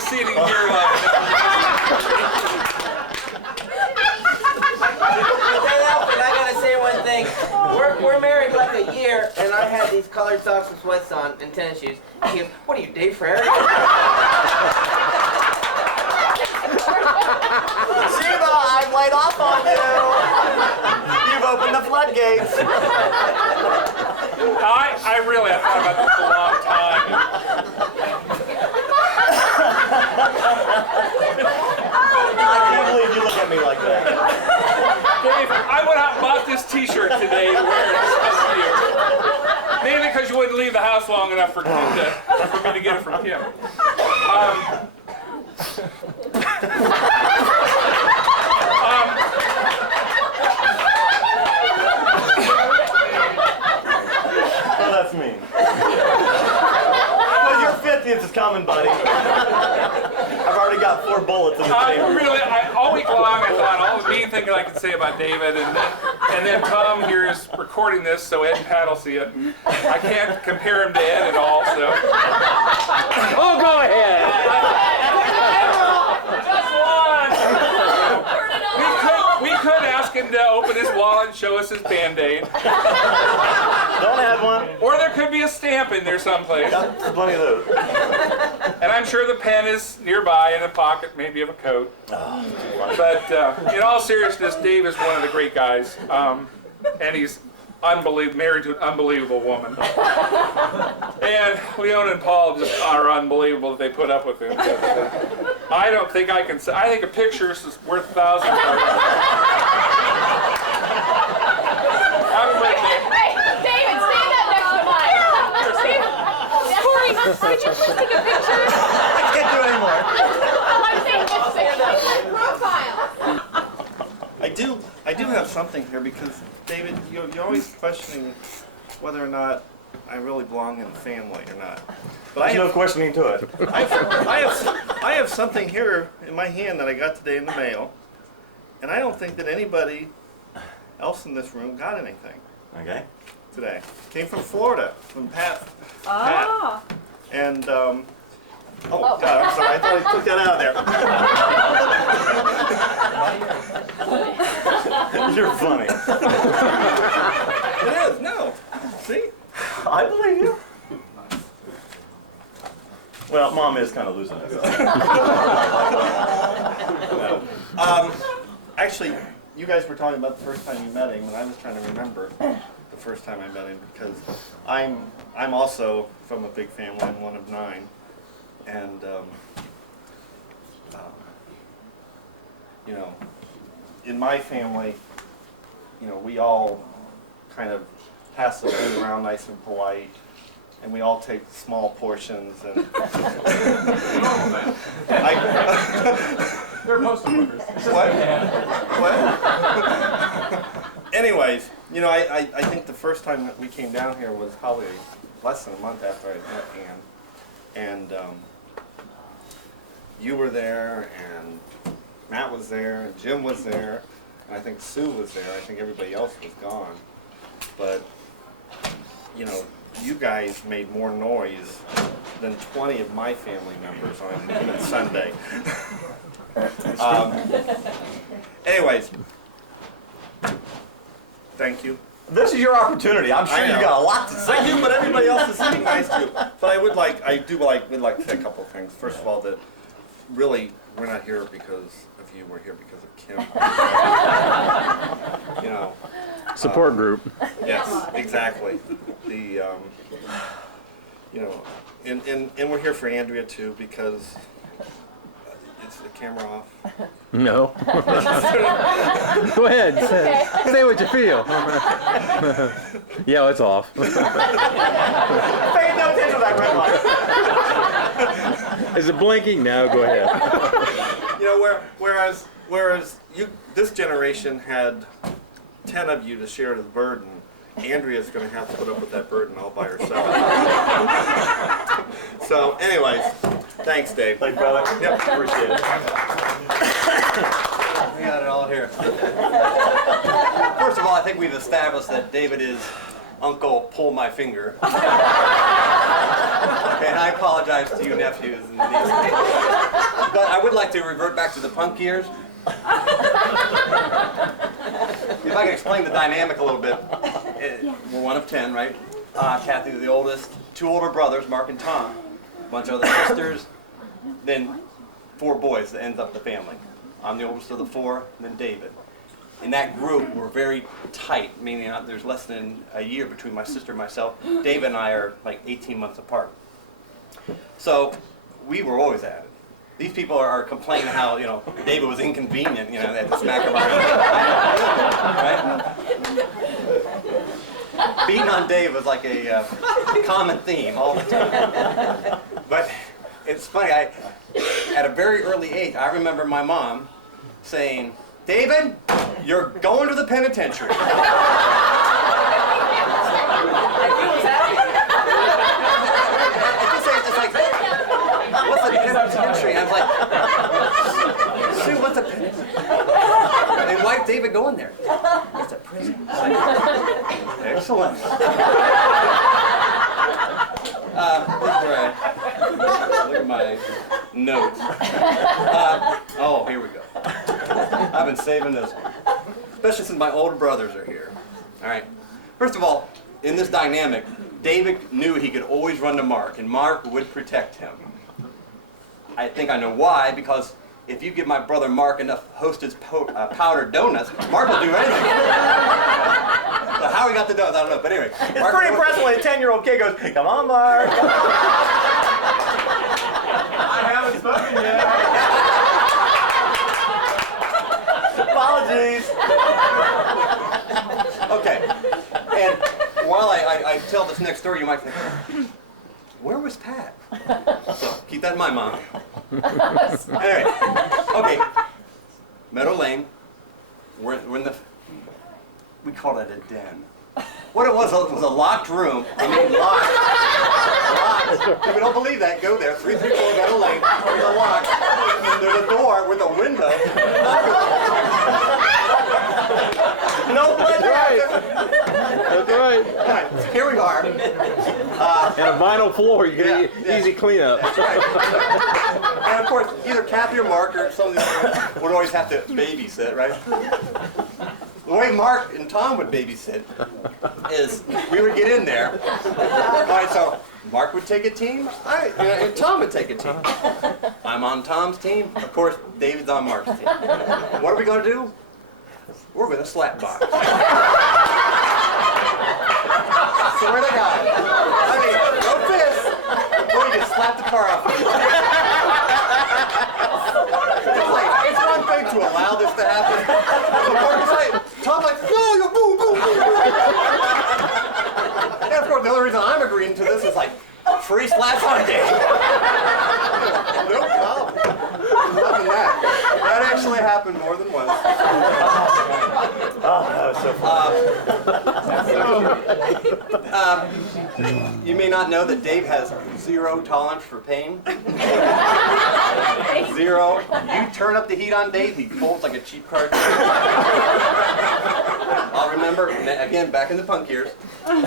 seating here. I gotta say one thing. We're married like a year, and I had these colored socks and sweats on and tennis shoes. He goes, "What are you, Dave Frericks?" Sheba, I've laid off on you. You've opened the floodgates. I really have thought about this a long time. I can't believe you look at me like that. Dave, I went out and bought this T-shirt today to wear it this year. Mainly because you wouldn't leave the house long enough for me to get it from Kim. Oh, that's mean. Well, your 50th is coming, buddy. I've already got 4 bullets in the chamber. Really, all week long I thought all the mean thing I could say about David, and then Tom here is recording this so Ed and Pat will see it. I can't compare him to Ed at all, so. Oh, go ahead. Just one. We could ask him to open his wallet and show us his Band-Aid. Don't have one. Or there could be a stamp in there someplace. There's plenty of those. And I'm sure the pen is nearby in a pocket, maybe of a coat. Oh, But in all seriousness, Dave is one of the great guys. And he's married to an unbelievable woman. And Leona and Paul just are unbelievable that they put up with him. I don't think I can say, I think a picture is worth 1,000 words. Happy birthday. David, stand up next to mine. Corey, could you please take a picture? I can't do it anymore. I'm saying just stand up. Profile. I do have something here because, David, you're always questioning whether or not I really belong in the family or not. But There's no questioning to it. I have something here in my hand that I got today in the mail, and I don't think that anybody else in this room got anything Okay. today. Came from Florida, from Pat. Ah. Pat. And, oh God, I'm sorry, I thought I took that out of there. You're funny. It is, no. See? I believe you. Well, Mom is kind of losing it. Actually, you guys were talking about the first time you met him, and I was trying to remember the first time I met him because I'm also from a big family. I'm one of 9, and you know, in my family, you know, we all kind of pass the food around nice and polite, and we all take small portions. And They're postal workers. What? Anyways, you know, I think the first time that we came down here was probably less than a month after I met Ann. And you were there, and Matt was there, and Jim was there, and I think Sue was there. I think everybody else was gone. But, you know, you guys made more noise than 20 of my family members on a given Sunday. Anyways, thank you. This is your opportunity. I'm sure you got a lot to say. I do, but everybody else is saying nice too. But would like to say a couple of things. First of all, that really we're not here because of you. We're here because of Kim. You know. Support group. Yes, exactly. The you know, and we're here for Andrea too because is the camera off? No. Go ahead. Say what you feel. Yeah, it's off. Pay no attention to that red light. Is it blinking? No, go ahead. You know, whereas this generation had 10 of you to share the burden, Andrea's going to have to put up with that burden all by herself. So, anyways, thanks, Dave. Thanks, brother. Yep, appreciate it. We got it all here. First of all, I think we've established that David is Uncle Pull My Finger. Okay, and I apologize to you nephews and nieces. But I would like to revert back to the punk years. If I can explain the dynamic a little bit. We're one of 10, right? Kathy, the oldest. 2 older brothers, Mark and Tom. A bunch of other sisters. Then 4 boys that ends up the family. I'm the oldest of the 4, and then David. In that group, we're very tight, meaning there's less than a year between my sister and myself. David and I are like 18 months apart. So we were always at it. These people are complaining how, David was inconvenient, they had to smack him around. Right? Beating on Dave was like a common theme all the time. But it's funny, at a very early age, I remember my mom saying, David, you're going to the penitentiary. I just say, it's like, what's a penitentiary? I was like, Sue, what's a penitentiary? And why is David going there? It's a prison. Like, excellent. Look at my notes. Oh, here we go. I've been saving this one. Especially since my older brothers are here. All right. First of all, in this dynamic, David knew he could always run to Mark, and Mark would protect him. I think I know why, because if you give my brother Mark enough Hostess powdered donuts, Mark will do anything. So how he got the donuts, I don't know. But anyway. It's pretty impressive when a 10-year-old kid goes, come on, Mark. I haven't spoken yet. Apologies. Okay. And while I tell this next story, you might think, where was Pat? So keep that in mind, Mom. Anyway, okay. Meadow Lane. We're in the, we call it a den. What it was a locked room. I mean, locked. If you don't believe that, go there. 334 Meadow Lane. There's a lock. There's a door with a window. No blood. That's right. All right, here we are. And a vinyl floor, you can easy cleanup. That's right. And of course, either Kathy or Mark or some of the others would always have to babysit, right? The way Mark and Tom would babysit is we would get in there. All right, so Mark would take a team, and Tom would take a team. I'm on Tom's team. Of course, David's on Mark's team. What are we going to do? We're going to slap box. Swear to God. I mean, no fists. Or you just slap the car off. It's one thing to allow this to happen. So Mark is like, Tom's like, no, you're boom, boom, boom. And of course, the only reason I'm agreeing to this is like, free slaps on day. No problem. Loving that. That actually happened more than once. Oh, that was so funny. You may not know that Dave has 0 tolerance for pain. 0. You turn up the heat on Dave, he folds like a cheap car. I'll remember, again, back in the punk years, I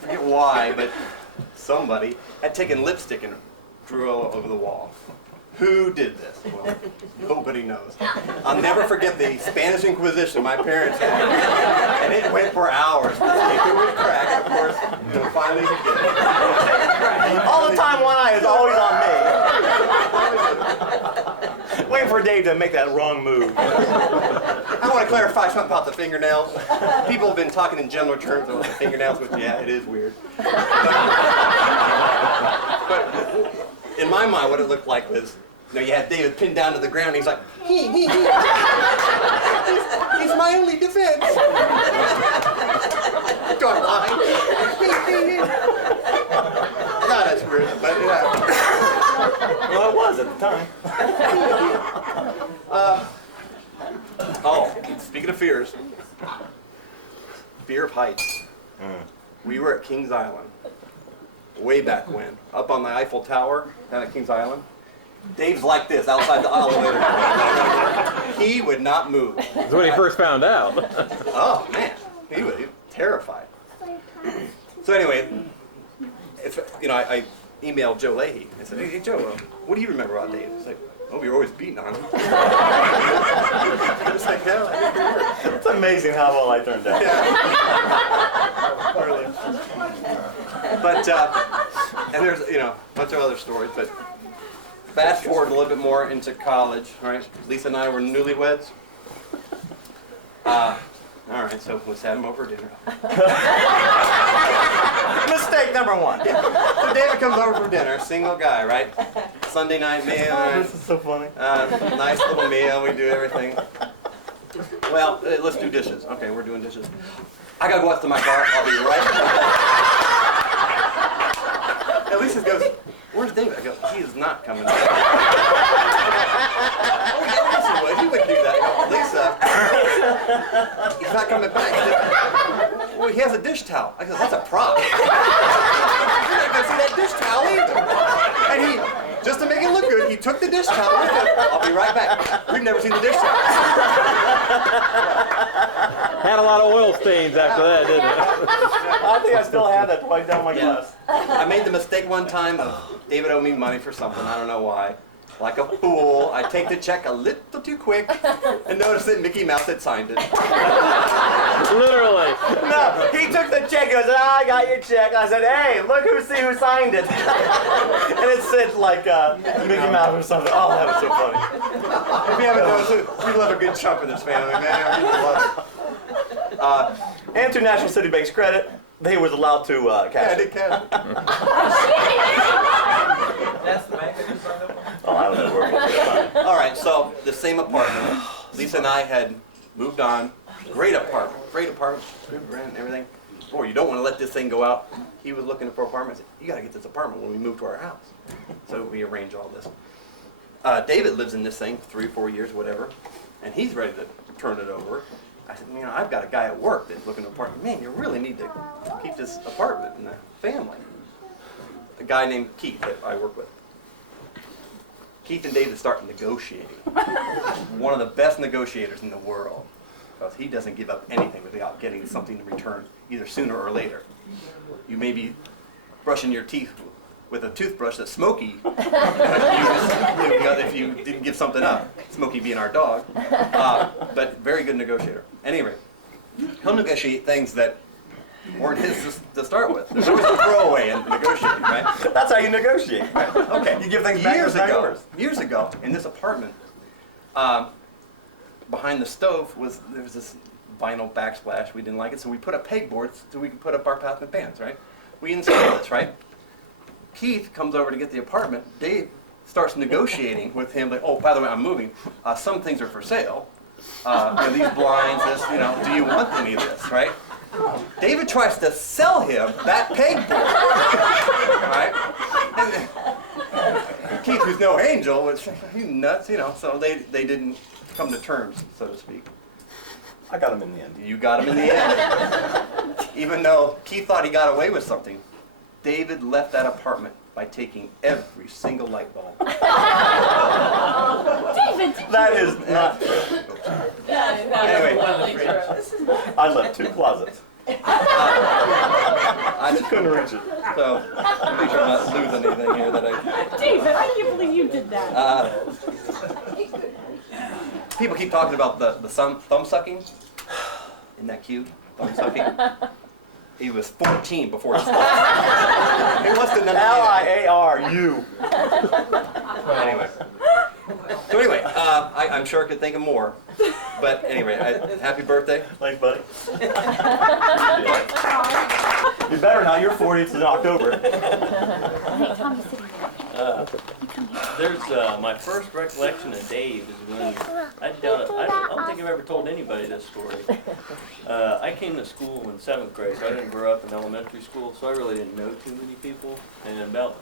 forget why, but somebody had taken lipstick and drew over the wall. Who did this? Well, nobody knows. I'll never forget the Spanish Inquisition my parents had. And it went for hours. It was crack, of course. And finally he did it. All the time, one eye is always on me. Waiting for Dave to make that wrong move. I want to clarify something about the fingernails. People have been talking in general terms about the fingernails, which, yeah, it is weird. But in my mind, what it looked like was, you had David pinned down to the ground, and he's like, he's my only defense. Don't lie. God, that's weird, but it happened. Well, it was at the time. Oh, speaking of fears, fear of heights. We were at Kings Island, way back when, up on the Eiffel Tower down at Kings Island. Dave's like this outside the elevator. He would not move. That's when he first found out. Oh man, he was terrified. So anyway, it's, emailed Joe Leahy. I said, hey Joe, what do you remember about Dave? He's like, oh, we were always beating on him. I was like, no, I didn't remember. It's amazing how well I turned out. Really. But, and there's, you know, a bunch of other stories, but fast forward a little bit more into college, right? Lisa and I were newlyweds. All right, so let's have him over dinner. Mistake number one. So David comes over for dinner, single guy, right? Sunday night meal, right? This is so funny. Nice little meal, we do everything. Well, let's do dishes. Okay, we're doing dishes. I gotta go out to my car, I'll be right back. And Lisa goes, where's David? I go, he is not coming back. Oh, yeah, Lisa would. He would do that. I go, Lisa, he's not coming back. Well, he has a dish towel. I go, that's a prop. You're not gonna see that dish towel either. And he, just to make it look good, he took the dish towel with him. I'll be right back. We've never seen the dish towel. Had a lot of oil stains after that, didn't it? I think I still have that right down my glass. I made the mistake one time of David owed me money for something, I don't know why. Like a fool, I take the check a little too quick and notice that Mickey Mouse had signed it. Literally. No, he took the check and goes, I got your check. I said, hey, look who signed it. And it said like Mickey Mouse or something. Oh, that was so funny. If you haven't noticed it, we love a good chump in this family, man. We love it. And to National City Bank's credit, they was allowed to Yeah, I cash did it. cash. That's the bank that you signed up for? Oh, I don't know where it was. All right, so the same apartment. Lisa and I had moved on. Great apartment, good rent and everything. Boy, you don't want to let this thing go out. He was looking for an apartment. I said, you got to get this apartment when we move to our house. So we arranged all this. David lives in this thing 3 or 4 years, whatever, and he's ready to turn it over. I said, man, I've got a guy at work that's looking at an apartment. Man, you really need to keep this apartment in the family. A guy named Keith that I work with. Keith and David start negotiating. One of the best negotiators in the world. Because he doesn't give up anything without getting something in return, either sooner or later. You may be brushing your teeth with a toothbrush that Smokey used if you didn't give something up. Smokey being our dog. But very good negotiator. Anyway, he'll negotiate things that weren't his to start with. There's always a throwaway in negotiating, right? That's how you negotiate. Okay, you give things back as Years ago, in this apartment, behind the stove there was this vinyl backsplash. We didn't like it, so we put up pegboards so we could put up our Pathman bands, right? We installed this, right? Keith comes over to get the apartment. Dave starts negotiating with him, like, oh, by the way, I'm moving. Some things are for sale. These blinds, this, do you want any of this, right? David tries to sell him that pegboard, right? And Keith, who's no angel, was he's nuts, so they didn't come to terms, so to speak. I got him in the end. You got him in the end. Even though Keith thought he got away with something, David left that apartment by taking every single light bulb. David, That is not true. Anyway, I left 2 closets. I just Couldn't reach it. So, make sure I'm not losing anything here that I... David, I can't believe you did that. People keep talking about the thumb sucking. Isn't that cute? Thumb sucking. He was 14 before he started. He must have done Liaru. Anyway. So anyway, I'm sure I could think of more. But anyway, happy birthday. Thanks, buddy. You better not. You're 40. It's in October. Hey, Tom, you sitting there. There's my first recollection of Dave is when I don't think I've ever told anybody this story. I came to school in 7th grade. So I didn't grow up in elementary school, so I really didn't know too many people. And about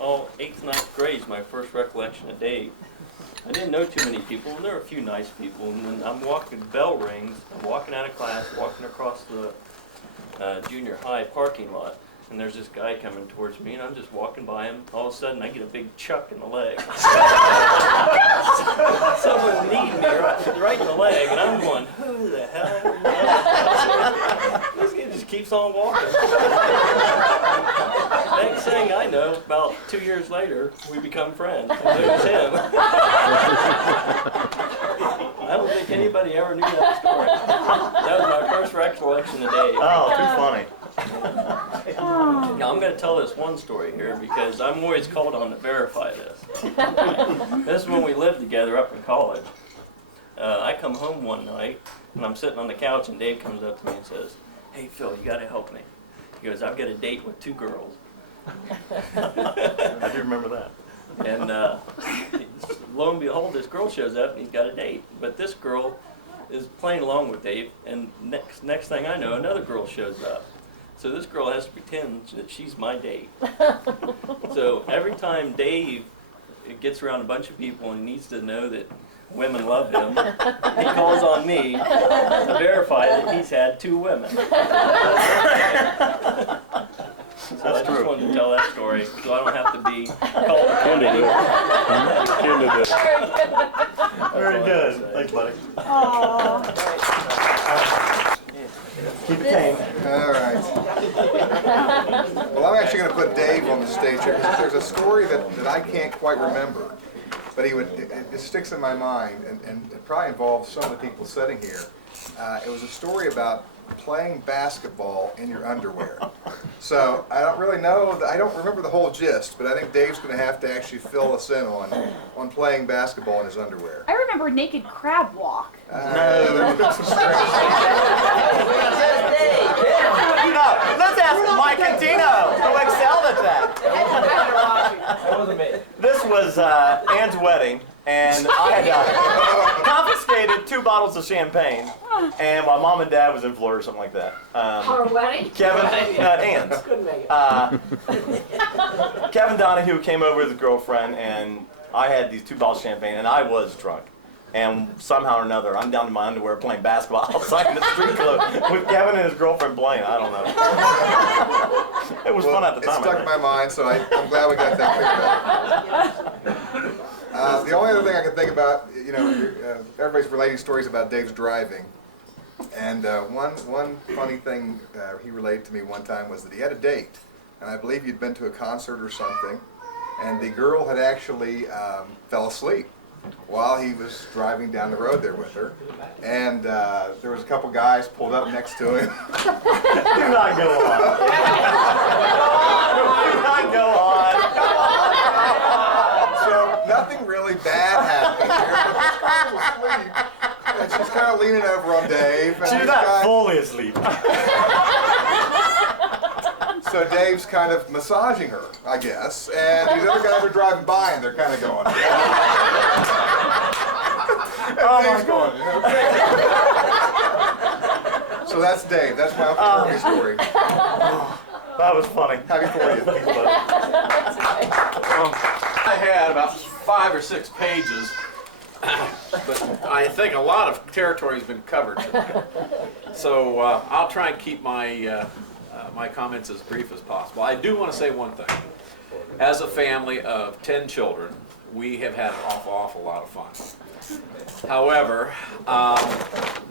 8th, 9th grade is my first recollection of Dave. I didn't know too many people, and there were a few nice people. And then I'm walking, bell rings. I'm walking out of class, walking across the junior high parking lot. And there's this guy coming towards me, and I'm just walking by him. All of a sudden, I get a big chuck in the leg. Someone kneed me right in the leg, and I'm going, who the hell? This guy just keeps on walking. Next thing I know, about 2 years later, we become friends. And it was him. I don't think anybody ever knew that story. That was my first recollection of Dave. Oh, too funny. Now, I'm going to tell this one story here because I'm always called on to verify this. This is when we lived together up in college. I come home one night and I'm sitting on the couch and Dave comes up to me and says, "Hey Phil, you got to help me." He goes, "I've got a date with 2 girls." I do remember that. And lo and behold, this girl shows up and he's got a date. But this girl is playing along with Dave, and next thing I know, another girl shows up. So this girl has to pretend that she's my date. So every time Dave gets around a bunch of people and needs to know that women love him, he calls on me to verify that he's had 2 women. So I just wanted to tell that story so I don't have to be called upon anymore. Very good. Thanks, buddy. Keep it tame. All right. Well, I'm actually going to put Dave on the stage here because there's a story that I can't quite remember, but it sticks in my mind, and it probably involves some of the people sitting here. It was a story about playing basketball in your underwear. So I don't really know, I don't remember the whole gist, but I think Dave's going to have to actually fill us in on playing basketball in his underwear. I remember naked crab walk. There's been some strange Let's ask Mike and Tino, who excelled at that. That wasn't me. This was Ann's wedding, and I had confiscated 2 bottles of champagne, and my mom and dad was in Florida or something like that. Our wedding? Kevin, Ann's. Couldn't make it. Kevin Donahue came over with his girlfriend, and I had these 2 bottles of champagne, and I was drunk. And somehow or another, I'm down to my underwear playing basketball outside in the street club with Kevin and his girlfriend playing. I don't know. It was fun at the time. It stuck in my mind, so I'm glad we got that cleared up. The only other thing I can think about, everybody's relating stories about Dave's driving. And one funny thing he related to me one time was that he had a date. And I believe he'd been to a concert or something. And the girl had actually fell asleep while he was driving down the road there with her, and there was a couple guys pulled up next to him. Do not go on. Do not go on. So nothing really bad happened here, but this girl was asleep, and she's kind of leaning over on Dave. And She's not fully asleep. So Dave's kind of massaging her, I guess, and these other guys are driving by and they're kind of going. And Dave's going, So that's Dave. That's my Uncle story. That was funny. Happy 40th. I had about 5 or 6 pages, but I think a lot of territory has been covered today. So I'll try and keep my my comments as brief as possible. I do want to say one thing. As a family of 10 children, we have had an awful lot of fun. However,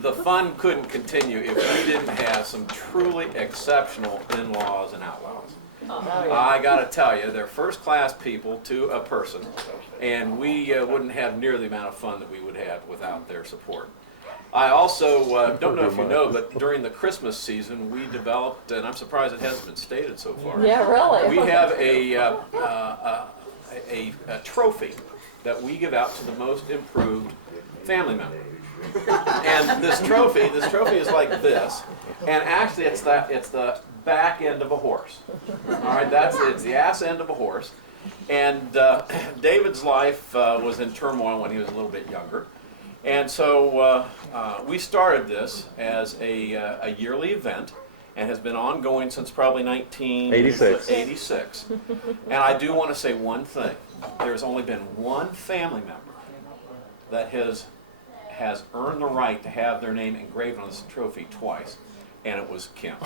the fun couldn't continue if we didn't have some truly exceptional in-laws and outlaws. I gotta tell you, they're first-class people to a person, and we wouldn't have near the amount of fun that we would have without their support. I also don't know if you know, but during the Christmas season, we developed, and I'm surprised it hasn't been stated so far. Yeah, really? We have a trophy that we give out to the most improved family member. And this trophy is like this, and actually it's the back end of a horse. All right, it's the ass end of a horse. And David's life was in turmoil when he was a little bit younger. And so we started this as a yearly event and has been ongoing since probably 1986. And I do want to say one thing. There's only been one family member that has earned the right to have their name engraved on this trophy twice, and it was Kim.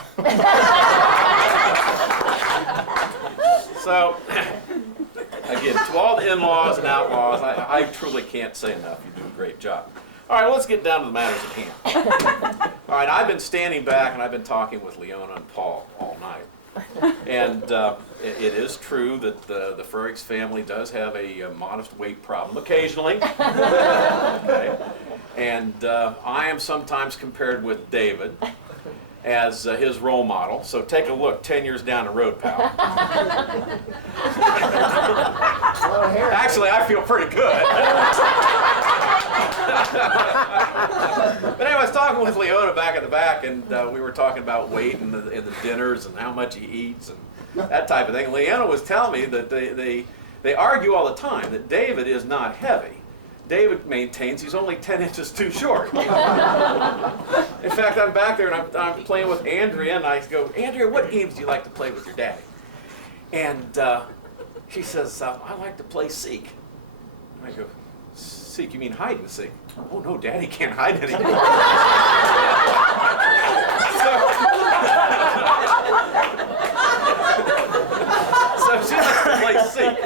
So, again, to all the in-laws and outlaws, I truly can't say enough. You do a great job. All right, let's get down to the matters at hand. All All right, I've been standing back and I've been talking with Leona and Paul all night. And it is true that the Frericks family does have a modest weight problem occasionally. Okay. And I am sometimes compared with David as his role model. So take a look 10 years down the road, pal. Actually, I feel pretty good. But anyway, I was talking with Leona back at the back, and we were talking about weight and the dinners and how much he eats and that type of thing. And Leona was telling me that they argue all the time that David is not heavy. David maintains he's only 10 inches too short. In fact, I'm back there and I'm playing with Andrea, and I go, Andrea, what games do you like to play with your daddy? And she says, I like to play seek. And I go, seek? You mean hide and seek? Oh no, Daddy can't hide anymore. So she likes to play seek.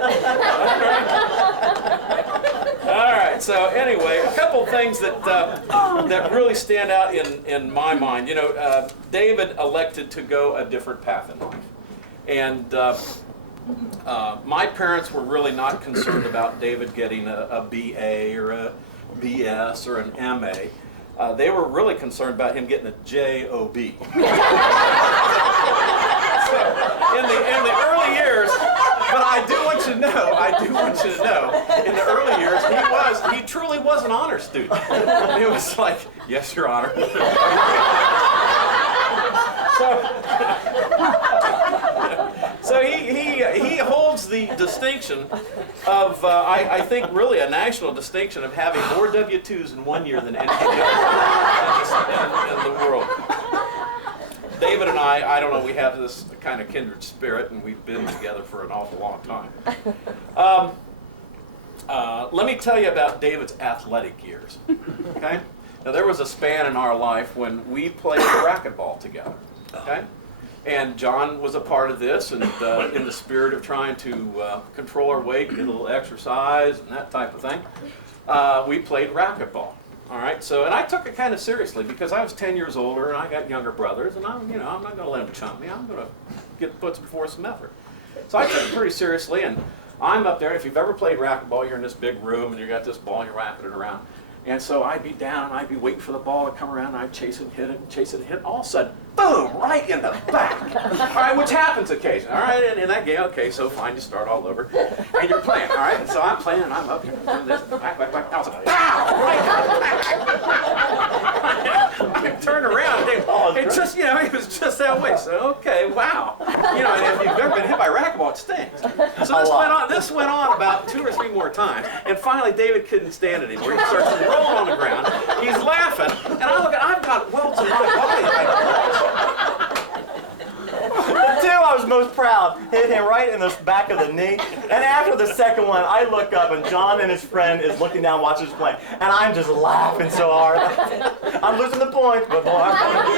All right. So anyway, a couple things that really stand out in my mind. You know, David elected to go a different path in life, and my parents were really not concerned about David getting a BA or a BS or an MA. They were really concerned about him getting a JOB. So in the early years, but I do want you to know, in the early years, he truly was an honor student. It was like, yes, Your Honor. So he holds the distinction of, I think, really a national distinction of having more W-2s in 1 year than anybody else in the world. David and I don't know, we have this kind of kindred spirit, and we've been together for an awful long time. Let me tell you about David's athletic years. Okay? Now, there was a span in our life when we played racquetball together. Okay? And John was a part of this, and in the spirit of trying to control our weight, get a little exercise, and that type of thing, we played racquetball. All right, so, and I took it kind of seriously because I was 10 years older and I got younger brothers, and I'm not going to let them chump me. I'm going to put forth some effort. So I took it pretty seriously, and I'm up there. If you've ever played racquetball, you're in this big room and you got this ball and you're racketing around. And so I'd be down and I'd be waiting for the ball to come around, and I'd chase it and hit it, and chase it and hit it. All of a sudden, boom, right in the back. All right, which happens occasionally. All right, and in that game, okay, so fine, you start all over. And you're playing, all right? And so I'm playing, and I'm up here doing this, back. I was like, pow, right in the back. I turned around, and it just, it was just that way. So, okay, wow. And if you've ever been hit by racquetball, it stings. So this went on about 2 or 3 more times, and finally David couldn't stand it anymore. He starts rolling on the ground. He's laughing, and I've got welts in my body. The two I was most proud hit him right in the back of the knee. And after the second one, I look up, and John and his friend is looking down, watching us play, and I'm just laughing so hard. I'm losing the points, but boy, I'm going to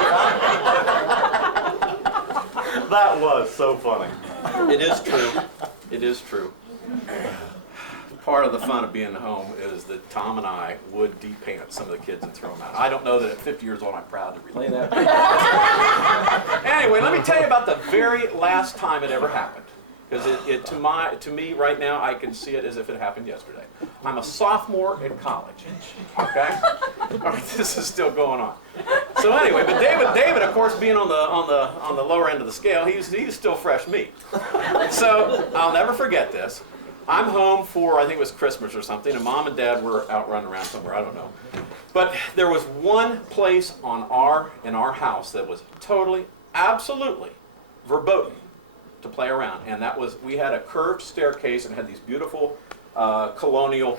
do that was so funny. It is true. It is true. Part of the fun of being home is that Tom and I would depaint some of the kids and throw them out. I don't know that at 50 years old I'm proud to relay that. Anyway, let me tell you about the very last time it ever happened. Because to me right now, I can see it as if it happened yesterday. I'm a sophomore in college. Okay? All right, this is still going on. So anyway, but David, of course, being on the lower end of the scale, he's still fresh meat. So I'll never forget this. I'm home for, I think it was Christmas or something, and Mom and Dad were out running around somewhere, I don't know. But there was one place in our house that was totally, absolutely verboten to play around, and that was, we had a curved staircase and had these beautiful colonial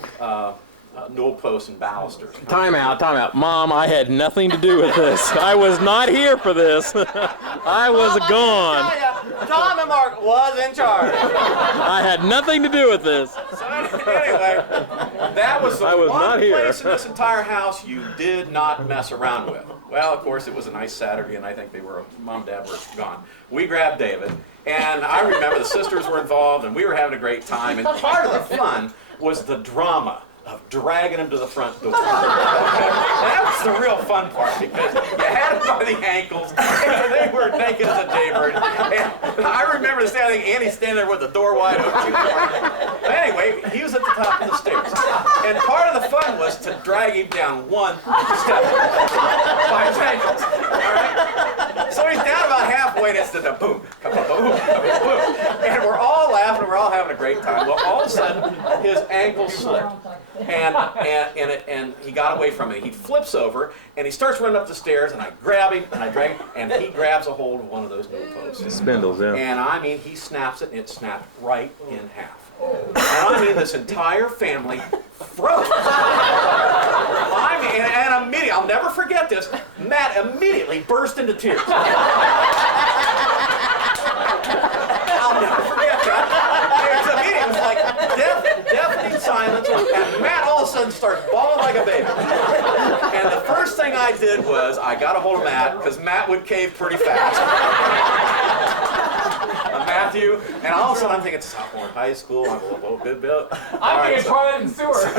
newel posts and balusters. Time out. Mom, I had nothing to do with this. I was not here for this. I was gone. Tom and Mark was in charge. I had nothing to do with this. So anyway, that was the one place in this entire house you did not mess around with. Well, of course, it was a nice Saturday, and I think Mom and Dad were gone. We grabbed David, and I remember the sisters were involved, and we were having a great time, and part of the fun was the drama of dragging him to the front door. That was the real fun part, because you had him by the ankles, and they were naked as a jaybird. And I remember standing, Annie's standing there with the door wide open. But anyway, he was at the top of the stairs. And part of the fun was to drag him down one step by his ankles. All right? So he's down about halfway, and it's the boom, boom, boom. And we're all laughing, we're all having a great time. Well, all of a sudden, his ankle slipped. And he got away from me. He flips over, and he starts running up the stairs, and I grab him, and I drag him, and he grabs a hold of one of those newel posts. Spindles, yeah. And I mean, he snaps it, and it snapped right in half. And I mean, this entire family froze. I mean, and immediately, I'll never forget this, Matt immediately burst into tears. I'll never forget that. It was like deafening silence, and Matt all of a sudden starts bawling like a baby. And the first thing I did was I got a hold of Matt, because Matt would cave pretty fast. Matthew, and all of a sudden I'm thinking sophomore in high school, I'm a little bit. I'm thinking toilet and sewer. So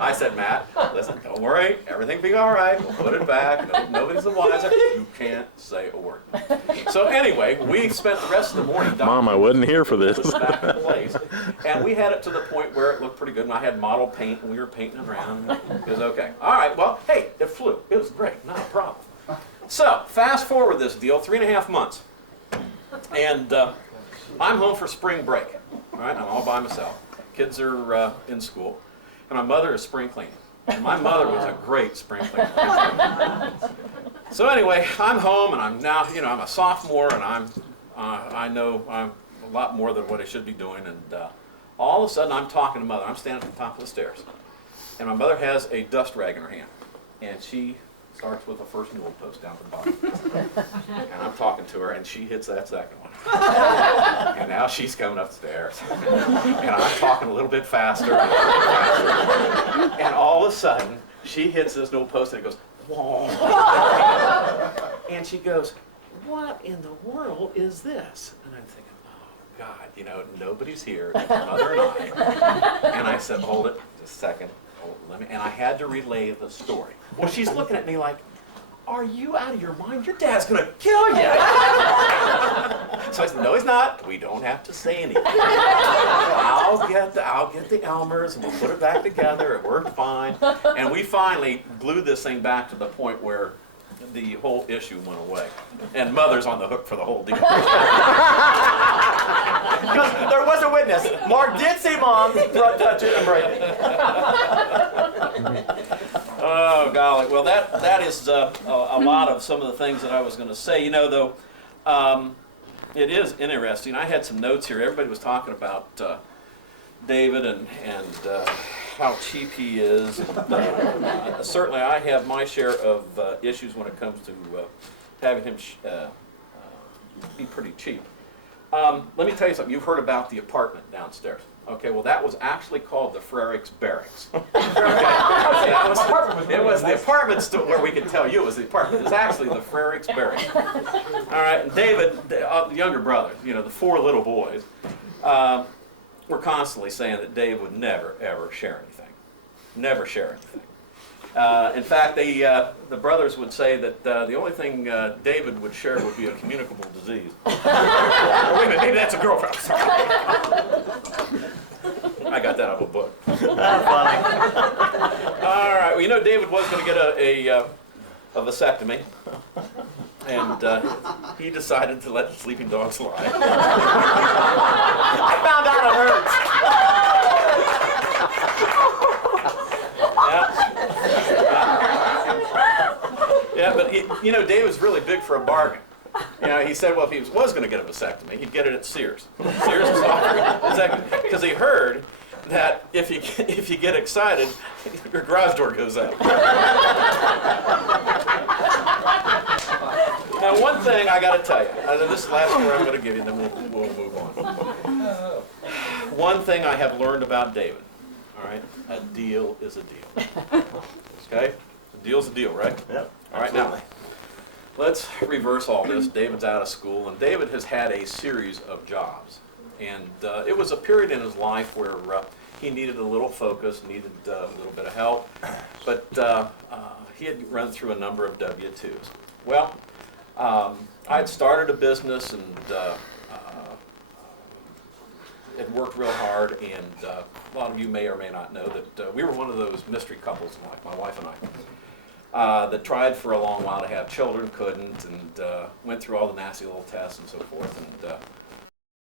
I said, Matt, listen, don't worry, everything will be all right. We'll put it back. Nobody's the wiser. You can't say a word. So anyway, we spent the rest of the morning. Mom, I wasn't here for this. Put it back in place, and we had it to the point where it looked pretty good. And I had model paint, and we were painting it around. It was okay. All right. Well, hey, it flew. It was great. Not a problem. So fast forward this deal, 3.5 months. And I'm home for spring break, all right? I'm all by myself. Kids are in school, and my mother is spring cleaning. And my mother was a great spring cleaner. So anyway, I'm home, and I'm now, I'm a sophomore, and I know I'm a lot more than what I should be doing. And all of a sudden, I'm talking to Mother. I'm standing at the top of the stairs, and my mother has a dust rag in her hand, and she starts with the first newel post down to the bottom. And I'm talking to her, and she hits that second one. And now she's coming upstairs. And I'm talking a little bit faster. And all of a sudden, she hits this newel post, and it goes, whoa. And she goes, what in the world is this? And I'm thinking, oh, God, nobody's here. It's Mother and I. And I said, hold it just a second. And I had to relay the story. Well, she's looking at me like, are you out of your mind? Your dad's gonna kill you. So I said, no, he's not. We don't have to say anything. I'll get the Elmers, and we'll put it back together. It worked fine. And we finally glued this thing back to the point where the whole issue went away. And Mother's on the hook for the whole deal. Because there was a witness. Mark did see Mom touch it and break it. Oh, golly. Well, that is a lot of some of the things that I was going to say. Though, it is interesting. I had some notes here. Everybody was talking about David and how cheap he is. And, certainly, I have my share of issues when it comes to having him be pretty cheap. Let me tell you something. You've heard about the apartment downstairs. Okay, well, that was actually called the Frericks Barracks. Okay. It was the apartment store where we could tell you it was the apartment. It was actually the Frericks Barracks. All right, and David, the younger brother, the 4 little boys, were constantly saying that Dave would never, ever share anything. Never share anything. In fact, the brothers would say that the only thing David would share would be a communicable disease. Wait a minute, maybe that's a girlfriend. I got that out of a book. All right, well, David was going to get a vasectomy, and he decided to let sleeping dogs lie. I found out it hurts. Yeah, but Dave was really big for a bargain. He said, well, if he was going to get a vasectomy, he'd get it at Sears. Sears is offering a vasectomy because he heard that if you get excited, your garage door goes up. Now, one thing I got to tell you, this is the last story I'm going to give you, then we'll move on. One thing I have learned about David, all right, a deal is a deal. Okay? A deal's a deal, right? Yep. All right, now, let's reverse all this. David's out of school, and David has had a series of jobs. And it was a period in his life where he needed a little focus, needed a little bit of help, but he had run through a number of W-2s. Well, I had started a business and it worked real hard, and a lot of you may or may not know that we were one of those mystery couples, like my wife and I, that tried for a long while to have children, couldn't, and went through all the nasty little tests and so forth. And